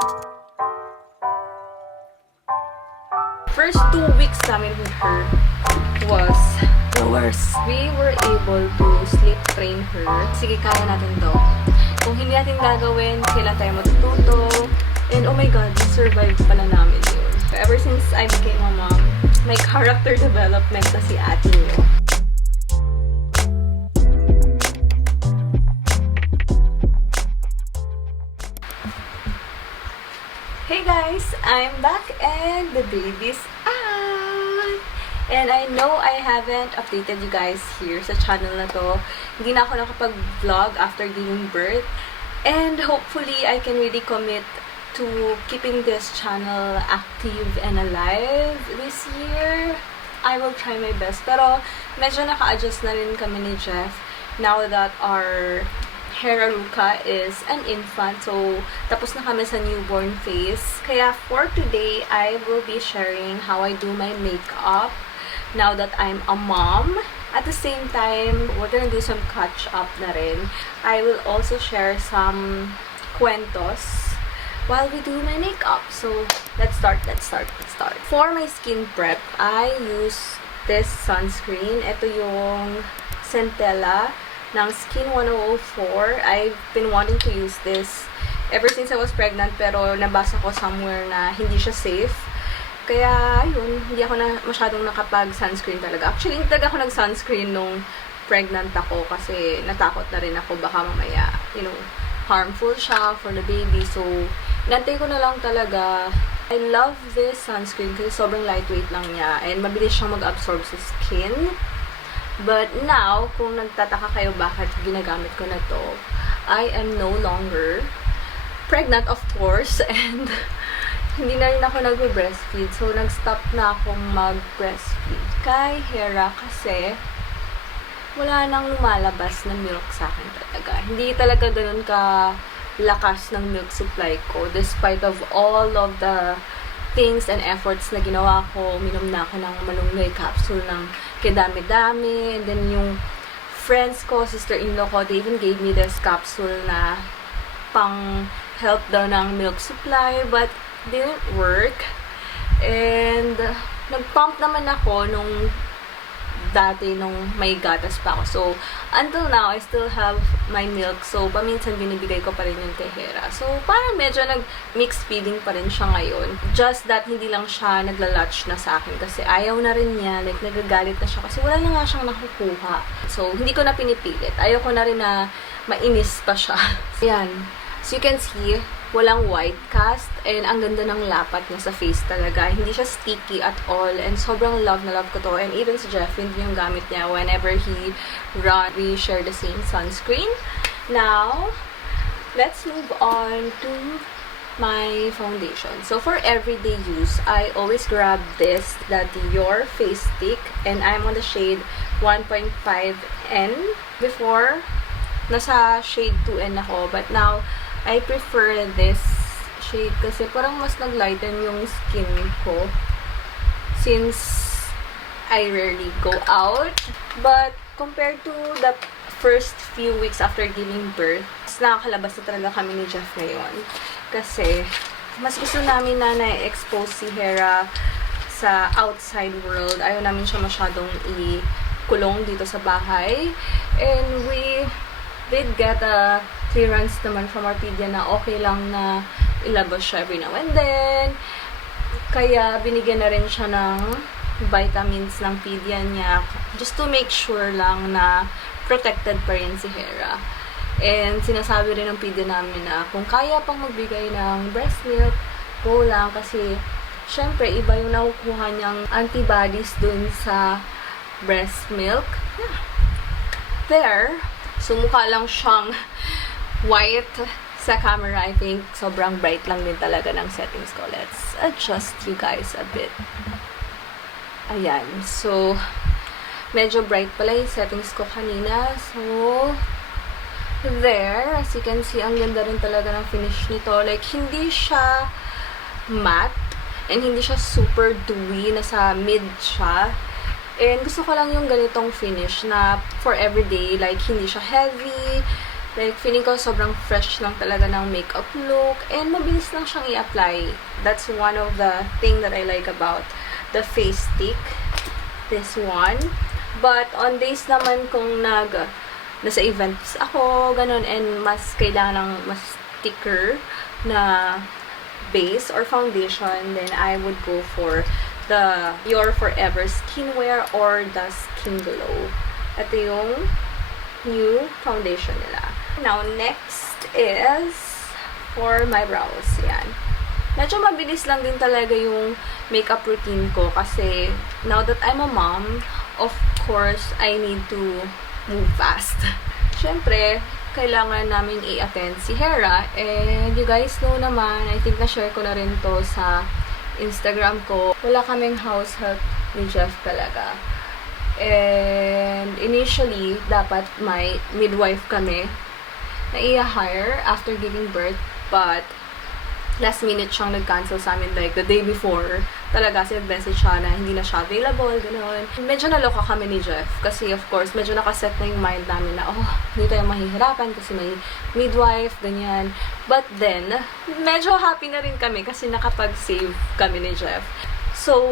First 2 weeks namin with her was the worst. We were able to sleep train her. Sige, kaya natin to. Kung hindi natin gagawin, kailan tayo matututo. And oh my god, survive pala namin yun. Ever since I became a mom, may character development na si ate nyo. Hey guys, I'm back and the baby's out! And I know I haven't updated you guys here sa channel na to. Hindi na ako nakapag-vlog after giving birth. And hopefully, I can really commit to keeping this channel active and alive this year. I will try my best. Pero medyo naka-adjust na rin kami ni Jeff now that our Heraruka is an infant. So, tapos na kami sa newborn phase. Kaya for today, I will be sharing how I do my makeup now that I'm a mom. At the same time, we're gonna do some catch-up na rin. I will also share some kwentos while we do my makeup. So, let's start. For my skin prep, I use this sunscreen. Ito yung Centella ng Skin 104. I've been wanting to use this ever since I was pregnant, pero nabasa ko somewhere na hindi siya safe. Kaya, yun, hindi ako na masyadong nakapag-sunscreen talaga. Actually, hindi talaga ako nag-sunscreen nung pregnant ako kasi natakot na rin ako baka mamaya, harmful siya for the baby. So, nantay ko na lang talaga. I love this sunscreen kasi sobrang lightweight lang niya and mabilis siyang mag-absorb sa skin. But now, kung nagtataka kayo bakit ginagamit ko na to, I am no longer pregnant, of course, and hindi na rin ako nag-breastfeed. So, nag-stop na akong mag-breastfeed kay Hera kasi wala nang lumalabas na milk sa akin talaga. Hindi talaga ganun ka lakas ng milk supply ko despite of all of the things and efforts na ginawa ko. Uminom na ako ng malunggay capsule ng kedami-dami. And then yung friends ko, sister-in-law ko, they even gave me this capsule na pang help daw ng milk supply. But didn't work. And nag-pump naman ako nung dati nung may gatas pa ako. So, until now, I still have my milk. So, paminsan binibigay ko pa rin yung kay Hera. So, parang medyo nag-mixed feeding pa rin siya ngayon. Just that, hindi lang siya nagla-latch na sa akin. Kasi ayaw na rin niya. Like, nagagalit na siya. Kasi wala na nga siyang nakukuha. So, hindi ko na pinipilit. Ayaw ko na rin na mainis pa siya. Yan. So, you can see, walang white cast and ang ganda ng lapat niya sa face talaga. Hindi siya sticky at all and sobrang love na love ko to. And even si Jeff, hindi yung gamit niya whenever he run. We share the same sunscreen. Now, let's move on to my foundation. So, for everyday use, I always grab this, the Dior Face Stick, and I'm on the shade 1.5N. Before, nasa shade 2N ako, but now, I prefer this shade kasi parang mas nag-lighten yung skin ko since I rarely go out. But compared to the first few weeks after giving birth, mas nakakalabas na talaga kami ni Jeff ngayon. Kasi mas gusto namin na na-expose si Hera sa outside world. Ayaw namin siya masyadong i-kulong dito sa bahay. And we did get a clearance naman from our pedia na okay lang na ilabas siya every now and then. Kaya binigyan na rin siya ng vitamins ng pedia niya just to make sure lang na protected pa rin si Hera. And sinasabi rin ng pedia namin na kung kaya pang magbigay ng breast milk, go lang kasi syempre iba yung nakukuha niyang antibodies dun sa breast milk. Yeah. There. So, mukha lang siyang white sa camera. I think sobrang bright lang din talaga ng settings ko. Let's adjust you guys a bit. Ayan. So, medyo bright pala yung settings ko kanina. So, there. As you can see, ang ganda rin talaga ng finish nito. Like, hindi siya matte and hindi siya super dewy. Nasa mid siya. And gusto ko lang yung ganitong finish na for everyday. Like, hindi siya heavy. Like, feeling ko sobrang fresh lang talaga ng makeup look and mabilis lang siyang i-apply. That's one of the thing that I like about the face stick. This one. But on days naman kung nasa events ako, ganun, and mas kailangan ng mas thicker na base or foundation, then I would go for the Your Forever Skinwear or the Skin Glow. Ito yung new foundation nila. Now, next is for my brows. Yan. Medyo mabilis lang din talaga yung makeup routine ko kasi now that I'm a mom, of course, I need to move fast. Siyempre, kailangan namin i-attend si Hera. And you guys know naman, I think na-share ko na rin to sa Instagram ko. Wala kaming house help ni Jeff talaga. And initially, dapat may midwife kami na i-hire after giving birth. But last minute siyang nag-cancel sa amin like the day before. Talaga, message siya na hindi na siya available, gano'n. Medyo naloka kami ni Jeff kasi of course, medyo nakaset na yung mind namin na, hindi tayo mahihirapan kasi may midwife, ganyan. But then, medyo happy na rin kami kasi nakapag-save kami ni Jeff. So,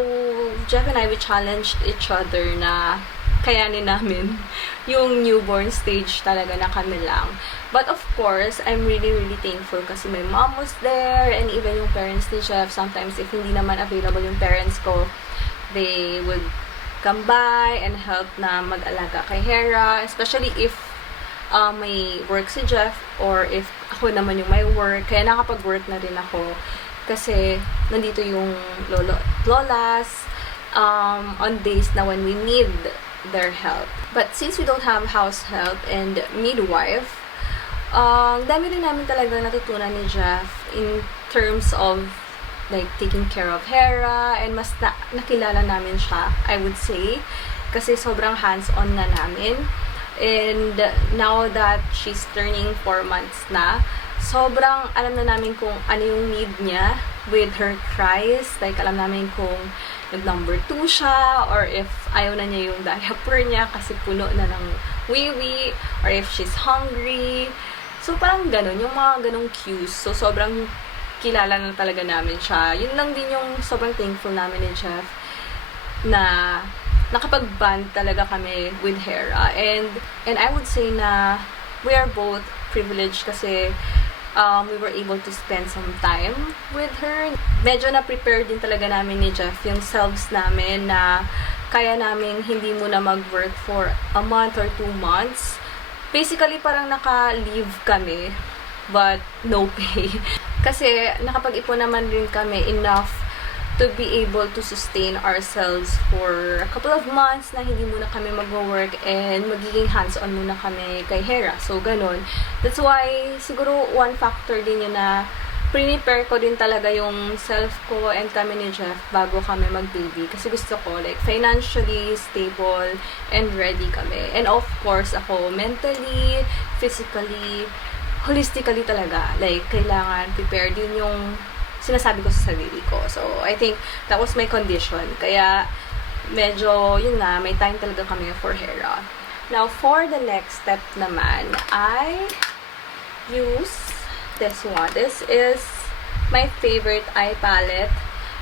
Jeff and I, we challenged each other na kayanin namin yung newborn stage talaga na kami lang. But of course, I'm really, really thankful kasi my mom was there and even yung parents ni Jeff, sometimes if hindi naman available yung parents ko, they would come by and help na mag-alaga kay Hera, especially if may work si Jeff or if ako naman yung may work. Kaya nakapag-work na rin ako kasi nandito yung lolas on days na when we need their help. But since we don't have house help and midwife, dami rin namin talaga natutunan ni Jeff in terms of like taking care of Hera and mas nakilala namin siya, I would say, kasi sobrang hands-on na namin. And now that she's turning 4 months na, sobrang alam na namin kung ano yung need niya with her cries. Like, alam namin kung nag-number 2 siya or if ayaw na niya yung diaper niya kasi puno na ng wiwi or if she's hungry. So, parang ganun, yung mga ganung cues. So, sobrang kilala na talaga namin siya. Yun lang din yung sobrang thankful namin ni Jeff na nakapag-bond talaga kami with Hera. And I would say na we are both privileged kasi we were able to spend some time with her. Medyo na-prepare din talaga namin ni Jeff yung selves namin na kaya namin hindi muna mag-work for a month or 2 months. Basically, parang naka-leave kami, but no pay. Kasi nakapag-ipon naman rin kami enough to be able to sustain ourselves for a couple of months na hindi muna kami mag-work and magiging hands-on muna kami kay Hera. So, ganun. That's why, siguro one factor din yun na prepare ko din talaga yung self ko and kami ni Jeff bago kami mag-baby. Kasi gusto ko, like, financially stable and ready kami. And of course, ako, mentally, physically, holistically talaga. Like, kailangan prepare din yung sinasabi ko sa sarili ko. So, I think that was my condition. Kaya, medyo, yun nga, may time talaga kami for Hera. Now, for the next step naman, I use this one. This is my favorite eye palette.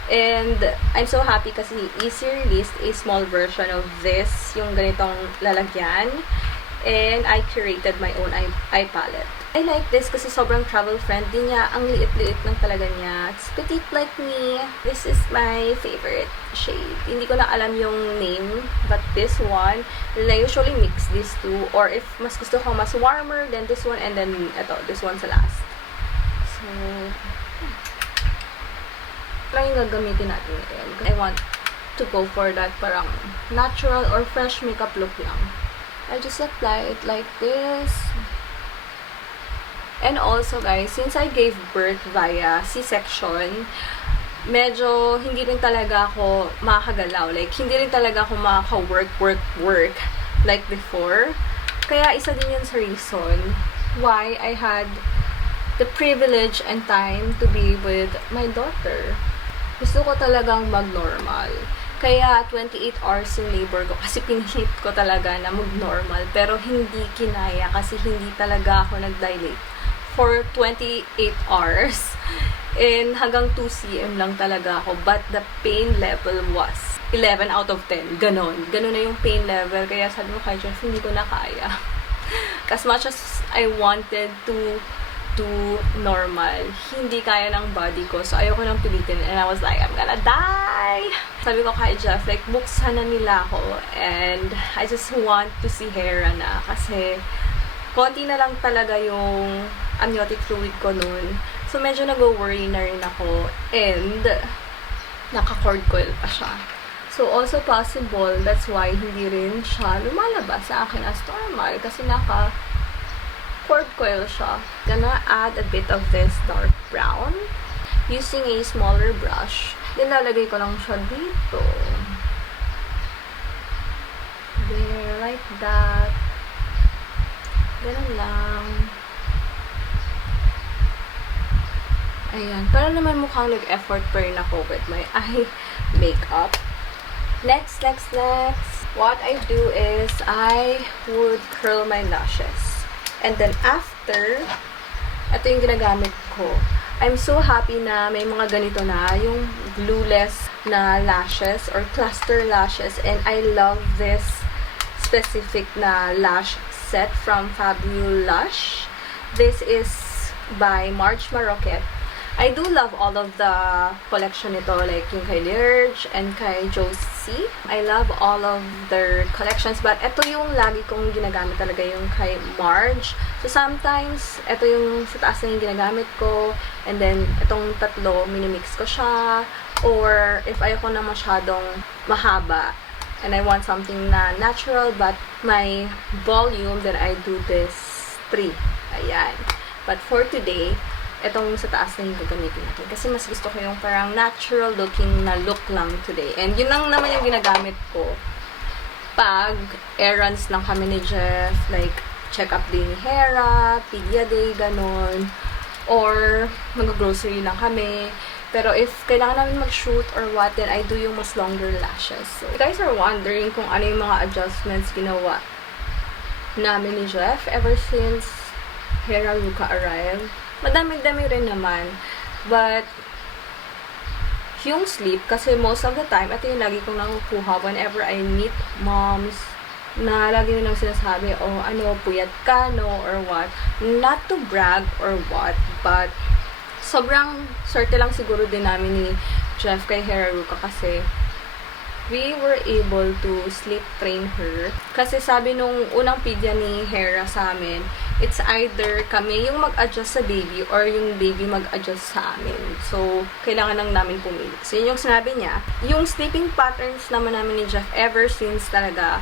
And I'm so happy kasi Easy released a small version of this, yung ganitong lalagyan. And I curated my own eye palette. I like this kasi sobrang travel-friendly niya. Ang liit-liit lang talaga niya. It's petite like me. This is my favorite shade. Hindi ko na alam yung name, but this one, and I usually mix these two. Or if mas gusto ko mas warmer, then this one, and then ito, this one sa last. So, try yung gagamitin natin ngayon. I want to go for that parang natural or fresh makeup look lang. I just apply it like this. And also, guys, since I gave birth via C-section, medyo hindi rin talaga ako makakagalaw. Like, hindi rin talaga ako makaka-work like before. Kaya isa din yun sa reason why I had the privilege and time to be with my daughter. Gusto ko talagang mag-normal. Kaya 28 hours yung labor ko kasi pinilit ko talaga na mag-normal. Pero hindi kinaya kasi hindi talaga ako nag-dilate for 28 hours. And hanggang 2 cm lang talaga ako. But the pain level was 11 out of 10. Ganon. Ganon na yung pain level. Kaya sabi ko kay Jeff, hindi ko na kaya. As much as I wanted to do normal, hindi kaya ng body ko. So, ayoko nang pilitin. And I was like, I'm gonna die! Sabi ko kay Jeff, like, buksan na nila ako. And I just want to see Hera na. Kasi, konti na lang talaga yung amniotic fluid ko noon. So, medyo nag-worry na rin ako. And, naka-cord coil pa siya. So, also possible, that's why hindi rin siya lumalabas sa akin as normal. Kasi cord coil siya. Gonna add a bit of this dark brown using a smaller brush. Then, lalagay ko lang siya dito. There, like that. Ganun lang. Ayan. Para naman mukhang nag-effort pa rin ako with my eye makeup. Next. What I do is I would curl my lashes. And then after, ito yung ginagamit ko. I'm so happy na may mga ganito na, yung glueless na lashes or cluster lashes. And I love this specific na lash set from Fabulous. This is by Marge Maroquet. I do love all of the collection nito, like yung kay Lurge and kay Josie. I love all of their collections, but ito yung lagi kong ginagamit talaga, yung kay Marge. So sometimes, ito yung sa taas na yung ginagamit ko, and then itong tatlo, minimix ko siya, or if ayoko na masyadong mahaba, and I want something na natural, but my volume, then I do this 3. Ayan. But for today, itong sa taas na yung gagamitin natin. Kasi mas gusto ko yung parang natural looking na look lang today. And yun lang naman yung ginagamit ko pag errands lang kami ni Jeff. Like, check up day ni Hera, Pedia day, ganon. Or, mag-grocery lang kami. Pero if kailangan namin mag-shoot or what, then I do yung mas longer lashes. So, you guys are wondering kung ano yung mga adjustments ginawa namin ni Jeff ever since Hera Luca arrived. Madami-dami rin naman. But, yung sleep, kasi most of the time, ito yung lagi kong nakukuha whenever I meet moms na lagi nilang sinasabi, oh, ano, puyat ka, no, or what. Not to brag or what, but sobrang swerte lang siguro din namin ni Jeff kay Hera Luca kasi we were able to sleep train her. Kasi sabi nung unang pedya ni Hera sa amin, it's either kami yung mag-adjust sa baby or yung baby mag-adjust sa amin. So, kailangan lang namin pumili. So, yun yung sinabi niya. Yung sleeping patterns naman namin ni Jeff ever since talaga,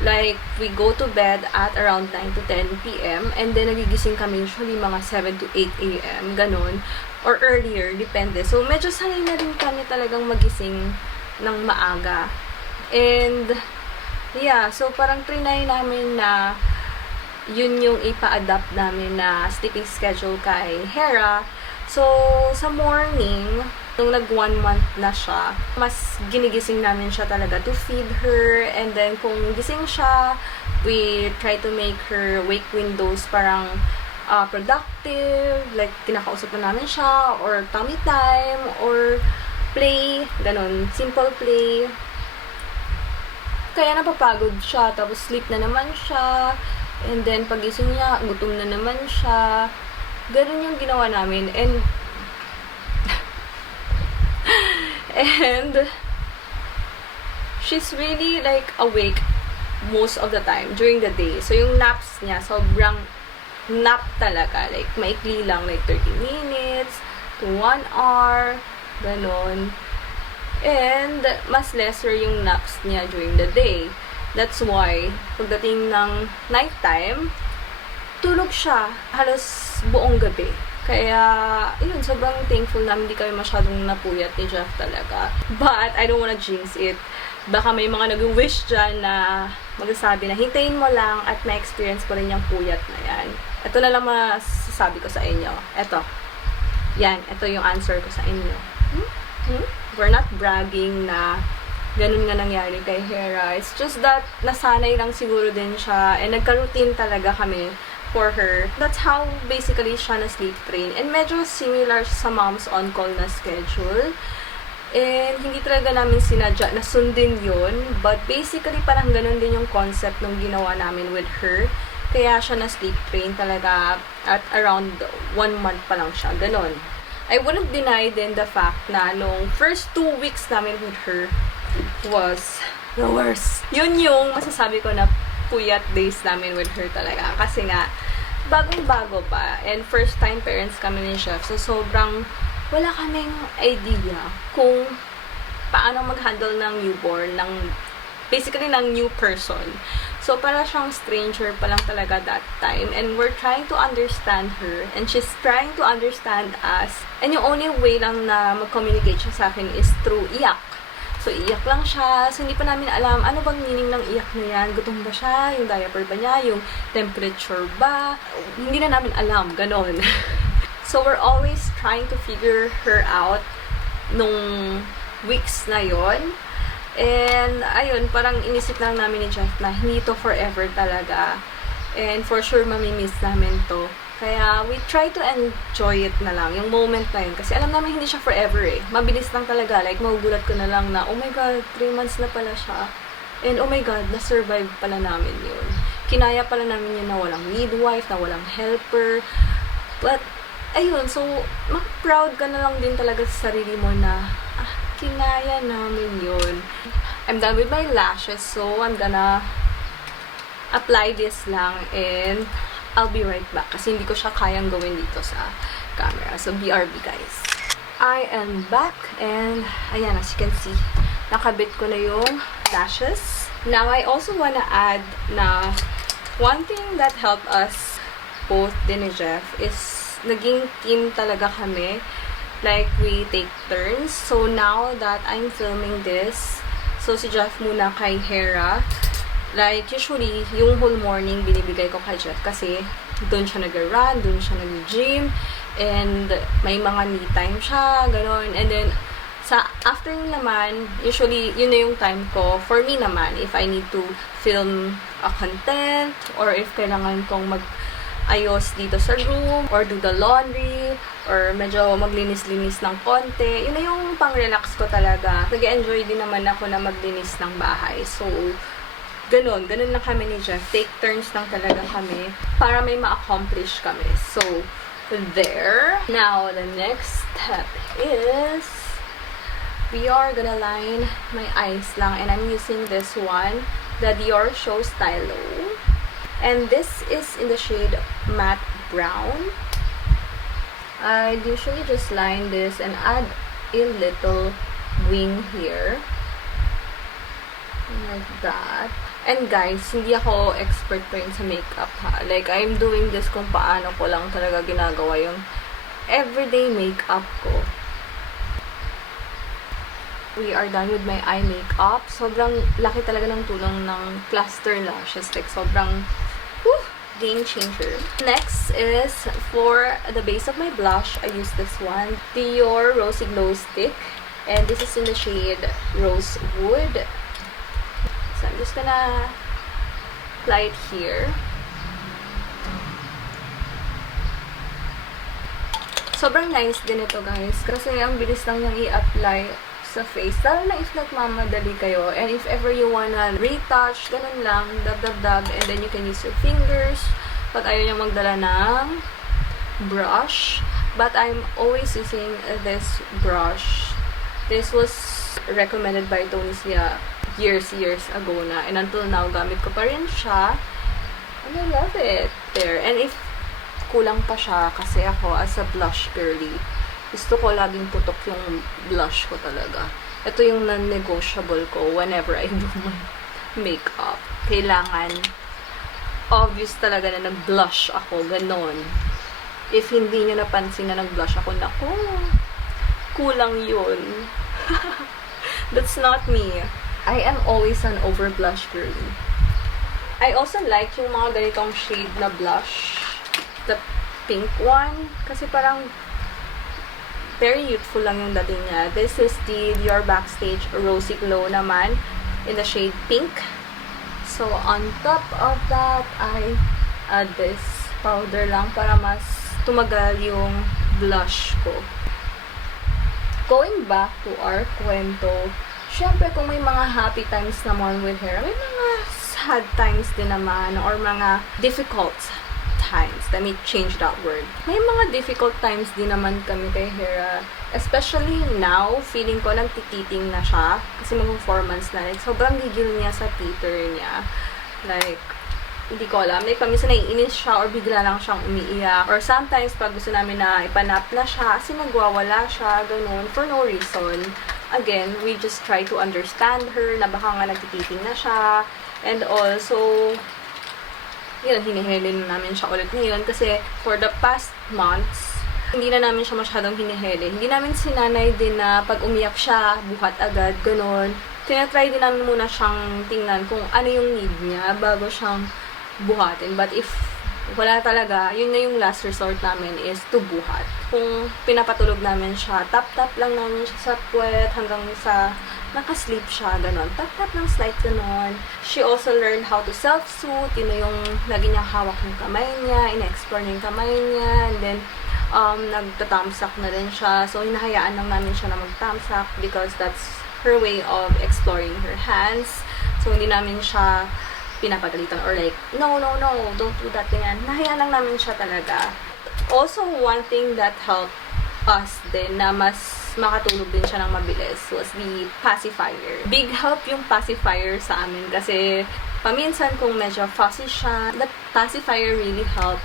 like, we go to bed at around 9 to 10 p.m. and then nagigising kami usually mga 7 to 8 a.m. Ganon. Or earlier, depende. So, medyo sanay na rin kami talagang magising ng maaga. And, yeah, so parang trinay namin na yun yung ipa-adapt namin na sleeping schedule kay Hera. So, sa morning, nung nag 1 month na siya, mas ginigising namin siya talaga to feed her. And then, kung gising siya, we try to make her wake windows parang productive. Like, kinakausap na namin siya, or tummy time, or play, ganun, simple play. Kaya napapagod siya, tapos sleep na naman siya, and then pagising niya, gutom na naman siya. Ganun yung ginawa namin, and she's really like awake most of the time during the day. So yung naps niya, sobrang nap talaga, like maikli lang, like 30 minutes to 1 hour. Ganon. And, mas lesser yung naps niya during the day. That's why, pagdating ng nighttime, tulog siya halos buong gabi. Kaya, yun, sobrang thankful na hindi kami masyadong napuyat ni Jeff talaga. But, I don't wanna jinx it. Baka may mga nag-wish dyan na magsasabi na hintayin mo lang at ma-experience ko rin yung puyat na yan. Ito na lang masasabi ko sa inyo. Ito. Yan, ito yung answer ko sa inyo. We're not bragging na ganun nga nangyari kay Hera. It's just that nasanay lang siguro din siya and nagka-routine talaga kami for her. That's how basically siya na sleep train. And medyo similar sa mom's on-call na schedule. And hindi talaga namin sinadya na sundin yun. But basically parang ganun din yung concept nung ginawa namin with her. Kaya siya na sleep train talaga at around 1 month pa lang siya. Ganon. I wouldn't deny din the fact na nung first 2 weeks namin with her was the worst. Yun yung masasabi ko na puyat days namin with her talaga. Kasi nga, bagong-bago pa. And first time parents kami ni Chef. So sobrang wala kaming idea kung paano mag-handle ng newborn, basically ng new person. So, para siyang stranger pa lang talaga that time. And we're trying to understand her. And she's trying to understand us. And yung only way lang na mag-communicate siya sa akin is through iyak. So, iyak lang siya. So, hindi pa namin alam ano bang meaning ng iyak na yan. Gutom ba siya? Yung diaper ba niya? Yung temperature ba? Hindi na namin alam. Ganon. So, we're always trying to figure her out nung weeks na yon. And, ayun, parang inisip lang namin ni Jeff na hindi to forever talaga. And for sure, mamimiss namin to. Kaya, we try to enjoy it na lang, yung moment na yun. Kasi alam namin hindi siya forever eh. Mabilis lang talaga. Like, magugulat ko na lang na, oh my God, 3 months na pala siya. And oh my God, na-survive pala namin yun. Kinaya pala namin yun na walang midwife, na walang helper. But, ayun, so, proud ka na lang din talaga sa sarili mo na, kinaya namin yun. I'm done with my lashes, so I'm gonna apply this lang and I'll be right back kasi hindi ko siya kayang gawin dito sa camera. So, BRB guys. I am back and ayan, as you can see, nakabit ko na yung lashes. Now, I also wanna add na one thing that helped us both din ni Jeff is naging team talaga kami. Like, we take turns. So, now that I'm filming this, so si Jeff muna kay Hera. Like, usually, yung whole morning, binibigay ko kay Jeff kasi doon siya nag-run, doon siya nag-gym, and may mga me time siya, gano'n. And then, sa afternoon naman, usually, yun na yung time ko. For me naman, if I need to film a content, or if kailangan kong ayos dito sa room, or do the laundry, or medyo maglinis-linis ng konti. Yun na yung pang-relax ko talaga. Nag-enjoy din naman ako na maglinis ng bahay. So, ganun lang kami ni Jeff. Take turns lang talaga kami para may ma-accomplish kami. So, there. Now, the next step is we are gonna line my eyes lang. And I'm using this one, the Dior Show Stylo. And this is in the shade matte brown. I usually just line this and add a little wing here. Like that. And guys, hindi ako expert pa rin sa makeup ha. Like, I'm doing this kung paano ko lang talaga ginagawa yung everyday makeup ko. We are done with my eye makeup. Sobrang laki talaga ng tulong ng cluster lashes. Like, sobrang game changer. Next is for the base of my blush. I use this one, Dior Rosy Glow Stick, and this is in the shade Rosewood. So I'm just gonna apply it here. Sobrang nice din ito guys, kasi ang bilis lang niyang i-apply sa face. Lalo na if nagmamadali kayo. And if ever you wanna retouch, ganun lang, dab. And then you can use your fingers. Pag ayaw niya magdala ng brush. But I'm always using this brush. This was recommended by Tony Sia years ago na. And until now, gamit ko pa rin siya. And I love it. There. And if kulang pa siya, kasi ako as a blush girly, gusto ko laging putok yung blush ko talaga. Ito yung non-negotiable ko whenever I do my makeup. Kailangan obvious talaga na nag-blush ako. Ganon. If hindi nyo napansin na nag-blush ako, naku, kulang yun. That's not me. I am always an over-blush girly. I also like yung mga ganitong shade na blush. The pink one. Kasi parang very youthful lang yung dating niya. This is the Dior Backstage Rosy Glow naman in the shade pink. So, on top of that, I add this powder lang para mas tumagal yung blush ko. Going back to our kwento, syempre kung may mga happy times naman with hair, may mga sad times din naman or mga difficult times. Let me change that word. May mga difficult times din naman kami kay Hera. Especially now, feeling ko nagtititing na siya. Kasi mag-performance na. Like, sobrang gigil niya sa theater niya. Like, hindi ko alam. Like, paminsan naiinis siya or bigla lang siyang umiiyak. Or sometimes, pag gusto namin na ipanap na siya, kasi nagwawala siya, ganun, for no reason. Again, we just try to understand her na baka nga nagtititing na siya. And also, yun, hinihilin namin siya ulit ngayon kasi for the past months, hindi na namin siya masyadong hinihili. Hindi namin sinanay din na pag umiyak siya, buhat agad, ganun. Tinatry din namin muna siyang tingnan kung ano yung need niya bago siyang buhatin. But if wala talaga, yun na yung last resort namin is to buhat. Kung pinapatulog namin siya, tap-tap lang namin siya sa puwet hanggang sa nakasleep siya, ganon. Tap-tap ng slight, ganon. She also learned how to self-soothe. Yun na yung lagi niyang hawak ng kamay niya, ina-explore niya yung kamay niya, and then, nagtatamsak na rin siya. So, hinahayaan lang namin siya na magtamsak because that's her way of exploring her hands. So, hindi namin siya pinapagalitan or like, no, don't do that, ganyan. Nahayaan lang namin siya talaga. Also, one thing that helped us din na mas makatulog din siya ng mabilis was the pacifier. Big help yung pacifier sa amin kasi paminsan kung medyo fussy siya, that pacifier really helped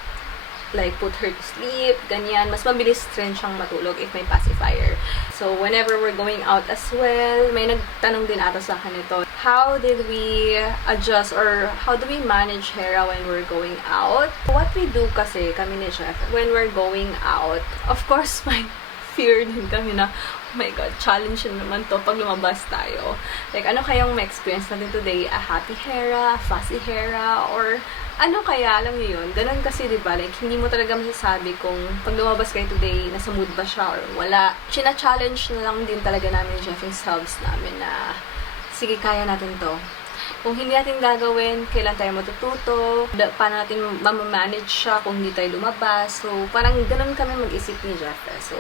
like put her to sleep, ganyan. Mas mabilis rin siyang matulog if may pacifier. So, whenever we're going out as well, may nagtanong din ata sa akin ito, how did we adjust or how do we manage Hera when we're going out? What we do kasi, kami ni Chef, when we're going out, of course, may fear din kami na, oh my God, challenge na naman to pag lumabas tayo. Like, ano kayang ma-experience natin today? A happy Hera, fussy Hera, or ano kaya, alam niyo yun? Ganun kasi, diba? Like, hindi mo talaga masasabi kung pag lumabas kayo today, nasa mood ba siya or wala. China-challenge na lang din talaga namin Jeff yung selves namin na, sige, kaya natin to. Kung hindi natin gagawin, kailan tayo matututo, paano natin mamamanage siya kung hindi tayo lumabas. So, parang ganun kami mag-isip ni Jeff. So,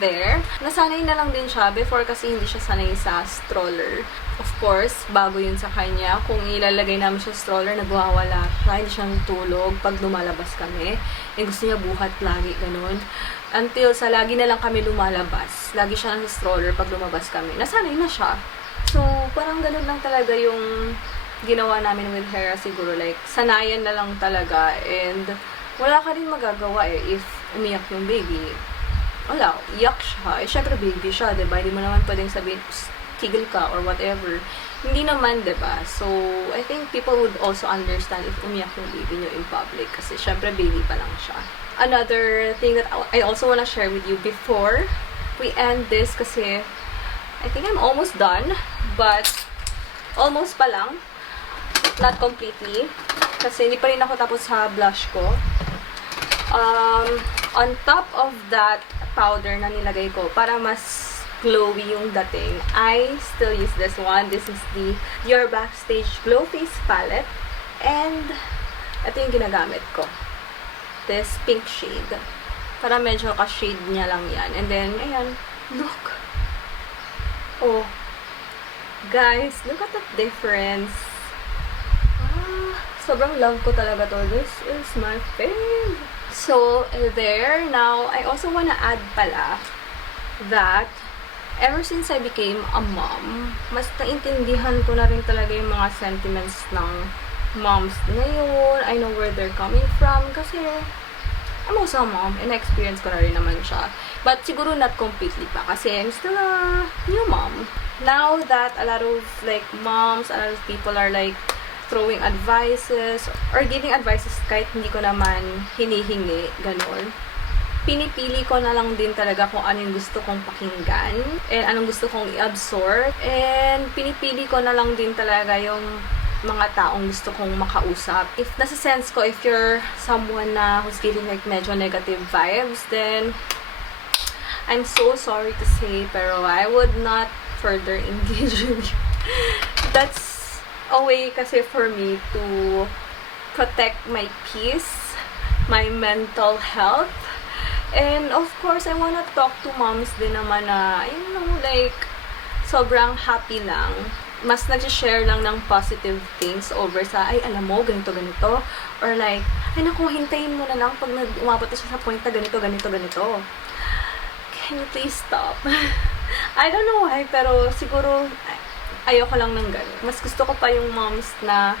there. Nasanay na lang din siya. Before kasi hindi siya sanay sa stroller. Of course, bago yun sa kanya. Kung ilalagay namin siya sa stroller, nagwawala siya. Hindi siya natulog pag lumalabas kami. Yung gusto niya buhat lagi, ganun. Until sa lagi na lang kami lumalabas. Lagi siya nasa stroller pag lumabas kami. Nasanay na siya. So, parang ganun lang talaga yung ginawa namin with Hera siguro. Like, sanayan na lang talaga. And, wala ka rin magagawa if umiyak yung baby. Wala, iyak siya. Eh, syempre baby siya, diba? Hindi mo naman pwedeng sabihin, tigil ka or whatever. Hindi naman, diba? So, I think people would also understand if umiyak yung baby nyo in public. Kasi syempre baby pa lang siya. Another thing that I also wanna share with you before we end this kasi I think I'm almost done, but almost pa lang. Not completely. Kasi hindi pa rin ako tapos sa blush ko. On top of that powder na nilagay ko, para mas glowy yung dating, I still use this one. This is the Dior Backstage Glow Face Palette. And, ito yung ginagamit ko. This pink shade. Para medyo ka-shade niya lang yan. And then, ayan, look. Oh, guys, look at that difference. Sobrang love ko talaga to. This is my fave. So, there. Now, I also wanna add pala that ever since I became a mom, mas naintindihan ko na rin talaga yung mga sentiments ng moms ngayon. I know where they're coming from kasi I'm also a mom and experience ko na rin naman siya. But siguro not completely pa kasi I'm still a new mom. Now that a lot of like moms, a lot of people are like throwing advices or giving advices kahit hindi ko naman hinihingi, ganun. Pinipili ko na lang din talaga kung ano yung gusto kong pakinggan and anong gusto kong i-absorb. And pinipili ko na lang din talaga yung mga taong gusto kong makausap. If nasa sense ko, if you're someone na who's giving like medyo negative vibes, then I'm so sorry to say, pero I would not further engage with you. That's a way kasi for me to protect my peace, my mental health, and of course, I wanna talk to moms din naman na, you know, like, sobrang happy lang. Mas nag-share lang ng positive things over sa, ay, alam mo, ganito, ganito. Or like, ay, naku, hintayin mo na lang pag umabot na siya sa point na ganito, ganito, ganito. Can you please stop? I don't know why, pero siguro, ayoko lang ng ganun. Mas gusto ko pa yung moms na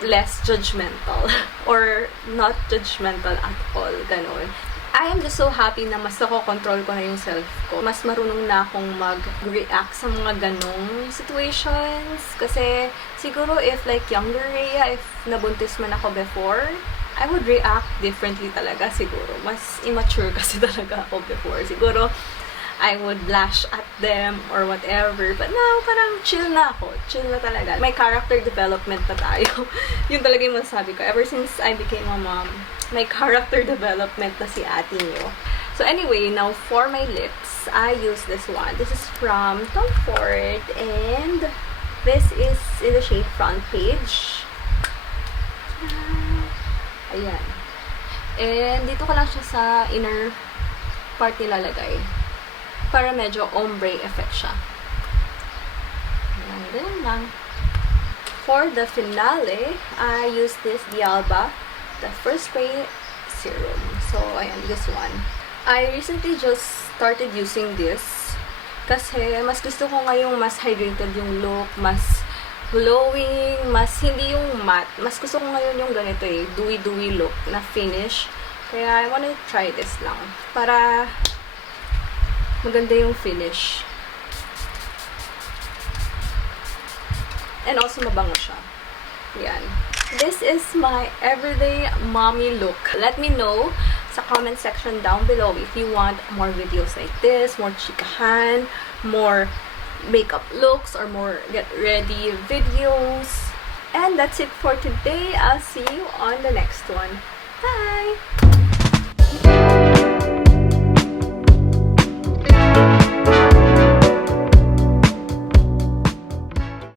less judgmental or not judgmental at all, ganun. I am just so happy na mas nakokontrol ko na yung self ko. Mas marunong na akong mag-react sa mga ganong situations. Kasi siguro if like younger Rhea, if nabuntis man ako before, I would react differently talaga siguro. Mas immature kasi talaga ako before. Siguro I would lash at them or whatever. But now, parang chill na ako. Chill na talaga. May character development na tayo. Yun talaga yung masasabi ko. Ever since I became a mom, may character development na si ate nyo. So anyway, now for my lips, I use this one. This is from Tom Ford. And this is in the shade Front Page. Ayan. And dito ko lang siya sa inner part nilalagay. Para medyo ombre effect siya. Ayan, ganun lang. For the finale, I use this D'Alba, the First Spray Serum. So, ayan, this one. I recently just started using this kasi mas gusto ko ngayong mas hydrated yung look, mas glowing, mas hindi yung matte. Mas gusto ko ngayon yung ganito eh, dewy look na finish. Kaya I wanna try this lang. Para maganda yung finish. And also mabango siya. Yan. This is my everyday mommy look. Let me know sa comment section down below if you want more videos like this, more chikahan, more makeup looks, or more get ready videos. And that's it for today. I'll see you on the next one. Bye!